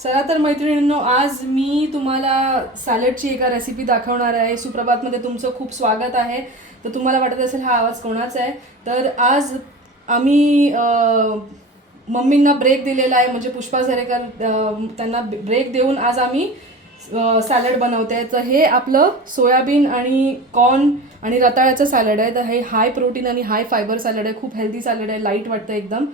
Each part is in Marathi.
चला तर मैत्रिणींनो आज मी तुम्हाला सॅलडची एका रेसिपी दाखवणार आहे. सुप्रभातमध्ये तुमचं खूप स्वागत आहे. तर तुम्हाला वाटत असेल हा आवाज कोणाचा आहे? तर आज आम्ही मम्मींना ब्रेक दिलेला आहे. म्हणजे पुष्पा झरेकर त्यांना ब्रेक देऊन आज आम्ही सॅलड बनवते. तर हे आपलं सोयाबीन आणि कॉर्न आणि रताळ्याचं सॅलड आहे. तर हे हाय प्रोटीन आणि हाय फायबर सॅलड आहे. खूप हेल्दी सॅलड आहे. लाइट वाटतं एकदम.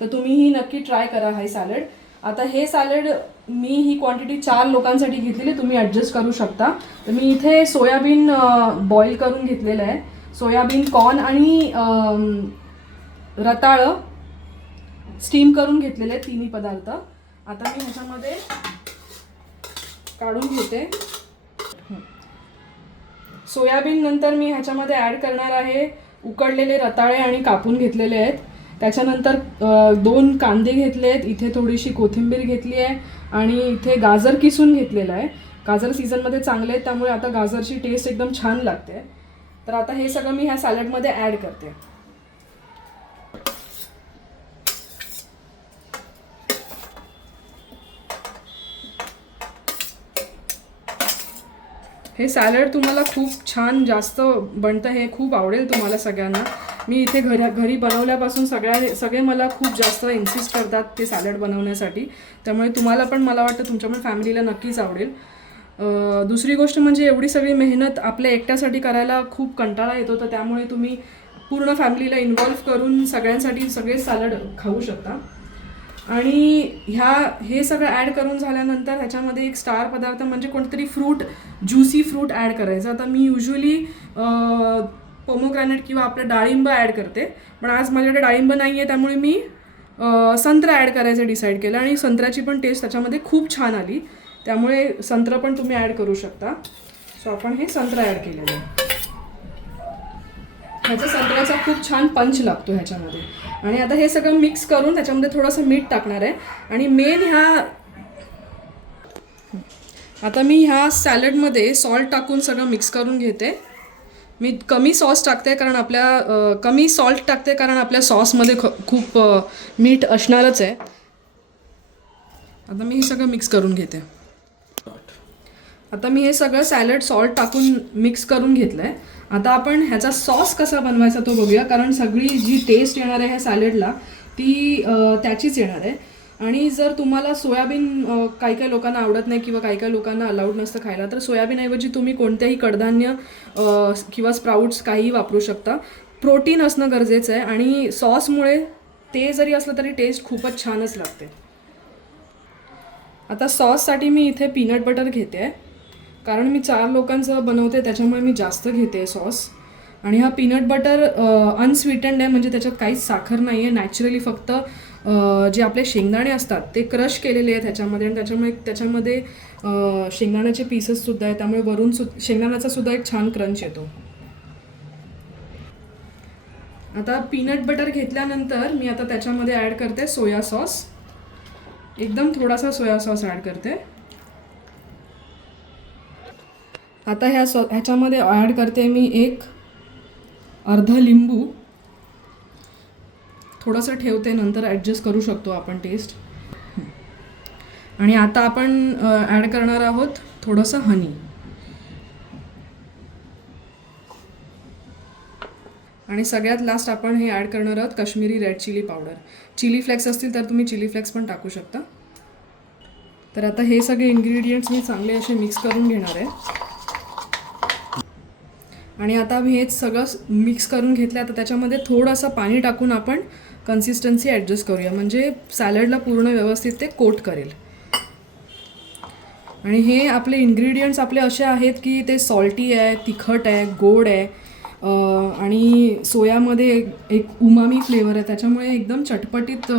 तर तुम्हीही नक्की ट्राय करा हाय सॅलड. आता हे सॅलड मी ही क्वांटिटी चार लोकांसाठी घेतलेली तुम्ही ॲडजस्ट करू शकता. तर मी इथे सोयाबीन बॉईल करून घेतलेलं आहे. सोयाबीन कॉर्न आणि रताळं स्टीम करून घेतलेले आहेत तिन्ही पदार्थ. आता मी ह्याच्यामध्ये काढून घेते. सोयाबीन नंतर मी ह्याच्यामध्ये ॲड करणार आहे उकडलेले रताळे आणि कापून घेतलेले आहेत. त्याच्यानंतर दोन कांदे घेतले आहेत इथे थोडीशी कोथिंबीर घेतली आहे आणि इथे गाजर किसून घेतलेलं आहे. गाजर सीझनमध्ये चांगले आहेत त्यामुळे आता गाजरची टेस्ट एकदम छान लागते. तर आता हे सगळं मी ह्या सॅलडमध्ये ॲड करते. हे सॅलड तुम्हाला खूप छान जास्त बनतं हे खूप आवडेल तुम्हाला सगळ्यांना. मी इथे घरा घरी बनवल्यापासून सगळ्या सगळे मला खूप जास्त इन्सिस्ट करतात ते सॅलड बनवण्यासाठी. त्यामुळे तुम्हाला पण मला वाटतं तुमच्या पण फॅमिलीला नक्कीच आवडेल. दुसरी गोष्ट म्हणजे एवढी सगळी मेहनत आपल्या एकट्यासाठी करायला खूप कंटाळा येतो तर त्यामुळे तुम्ही पूर्ण फॅमिलीला इन्व्हॉल्व करून सगळ्यांसाठी सगळे सॅलड खाऊ शकता. आणि ह्या हे सगळं ॲड करून झाल्यानंतर ह्याच्यामध्ये एक स्टार पदार्थ म्हणजे कोणतरी फ्रूट ज्युसी फ्रूट ॲड करायचं. आता मी युजली पोमोग्रॅनेट किंवा आपलं डाळिंब ॲड करते. पण आज माझ्याकडे डाळिंब नाही आहे त्यामुळे मी संत्रा ॲड करायचं डिसाईड केलं. आणि संत्र्याची पण टेस्ट त्याच्यामध्ये खूप छान आली. त्यामुळे संत्र पण तुम्ही ॲड करू शकता. सो आपण हे संत्रा ॲड केलेलं आहे. ह्याचा संत्र्याचा खूप छान पंच लागतो ह्याच्यामध्ये. आणि आता हे सगळं मिक्स करून त्याच्यामध्ये थोडंसं मीठ टाकणार आहे. आणि मेन ह्या आता मी ह्या सॅलडमध्ये सॉल्ट टाकून सगळं मिक्स करून घेते. मी कमी सॉस टाकते कारण आपल्या कमी सॉल्ट टाकते कारण आपल्या सॉसमध्ये ख खूप मीठ असणारच आहे. आता मी हे सगळं मिक्स करून घेते. आता मी हे सगळं सॅलड सॉल्ट टाकून मिक्स करून घेतलं आहे आता आपण ह्याचा सॉस कसा बनवायचा तो बघूया कारण सगळी जी टेस्ट येणार आहे ह्या सॅलडला ती त्याचीच येणार आहे. आणि जर तुम्हाला सोयाबीन काही काही लोकांना आवडत नाही किंवा काही काही लोकांना अलाउड नसतं खायला तर सोयाबीनऐवजी तुम्ही कोणत्याही कडधान्य किंवा स्प्राऊट्स काहीही वापरू शकता. प्रोटीन असणं गरजेचं आहे आणि सॉसमुळे ते जरी असलं तरी टेस्ट खूपच छानच लागते. आता सॉससाठी मी इथे पीनट बटर घेते. आहे कारण मी चार लोकांचं बनवते त्याच्यामुळे मी जास्त घेते सॉस. आणि हा पीनट बटर अनस्वीटंड आहे म्हणजे त्याच्यात काहीच साखर नाही आहे नॅचरली फक्त जे आपले शेंगदाणे असतात ते क्रश केलेले आहे त्याच्यामध्ये आणि त्याच्यामुळे त्याच्यामध्ये शेंगदाण्याचे पीसेससुद्धा आहे त्यामुळे वरून सु शेंगदाण्याचा सुद्धा एक छान क्रंच येतो. आता पीनट बटर घेतल्यानंतर मी आता त्याच्यामध्ये ॲड करते सोया सॉस एकदम थोडासा सोया सॉस ॲड करते. आता ह्या स्व ह्याच्यामध्ये ॲड करते मी एक अर्ध लिंबू. थोडंसं ठेवते नंतर ॲडजस्ट करू शकतो आपण टेस्ट आणि आता आपण ॲड करणार आहोत थोडंसं हनी आणि सगळ्यात लास्ट आपण हे ॲड करणार आहोत Kashmiri red chili powder chili flakes असतील तर तुम्ही चिली फ्लेक्स पण टाकू शकता. तर आता हे सगळे इन्ग्रेडियंट्स मी चांगले असे मिक्स करून घेणार आहे. आणि आता मी हेच सगळं मिक्स करून घेतलं आता त्याच्यामध्ये थोडंसं पाणी टाकून आपण कन्सिस्टन्सी ॲडजस्ट करूया. म्हणजे सॅलडला पूर्ण व्यवस्थित ते कोट करेल. आणि हे आपले इन्ग्रेडियंट्स आपले असे आहेत की ते सॉल्टी आहे तिखट आहे गोड आहे आणि सोयामध्ये एक- उमामी फ्लेवर आहे. त्याच्यामुळे एकदम चटपटीत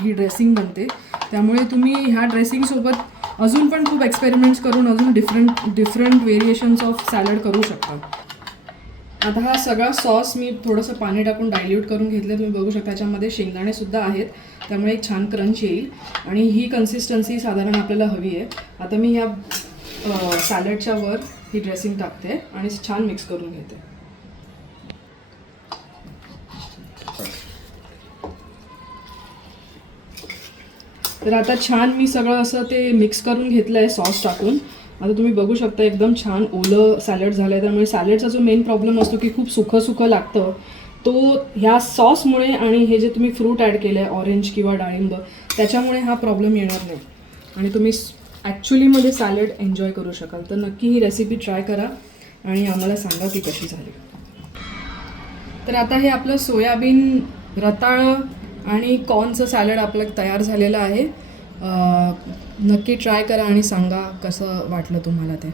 ही ड्रेसिंग बनते. त्यामुळे तुम्ही ह्या ड्रेसिंगसोबत अजून पण खूप एक्सपेरिमेंट्स करून अजून different different variations of salad करू शकता. आता हा सगळा सॉस मी थोडंसं पाणी टाकून डायल्यूट करून घेतलं. तुम्ही बघू शकता त्याच्यामध्ये शेंगदाणे सुद्धा आहेत. त्यामुळे एक छान क्रंच येईल. आणि ही कन्सिस्टन्सी साधारण आपल्याला हवी आहे. आता मी ह्या सॅलडच्या वर ही ड्रेसिंग टाकते आणि छान मिक्स करून घेते. तर आता छान मी सगळं असं ते मिक्स करून घेतलं आहे सॉस टाकून. आता तुम्ही बघू शकता एकदम छान ओलं सॅलड झालं आहे त्यामुळे सॅलडचा जो मेन प्रॉब्लेम असतो की खूप सुखं सुखं लागतं तो ह्या सॉसमुळे आणि हे जे तुम्ही फ्रूट ॲड केलं आहे ऑरेंज किंवा डाळिंब त्याच्यामुळे हा प्रॉब्लेम येणार नाही. आणि तुम्ही ॲक्च्युलीमध्ये सॅलड एन्जॉय करू शकाल. तर नक्की ही रेसिपी ट्राय करा आणि आम्हाला सांगा की कशी झाली. तर आता हे आपलं सोयाबीन रताळं आणि कॉर्नचं सॅलड आपलं तयार झालेलं आहे. नक्की ट्राय करा आणि सांगा कसं वाटलं तुम्हाला ते.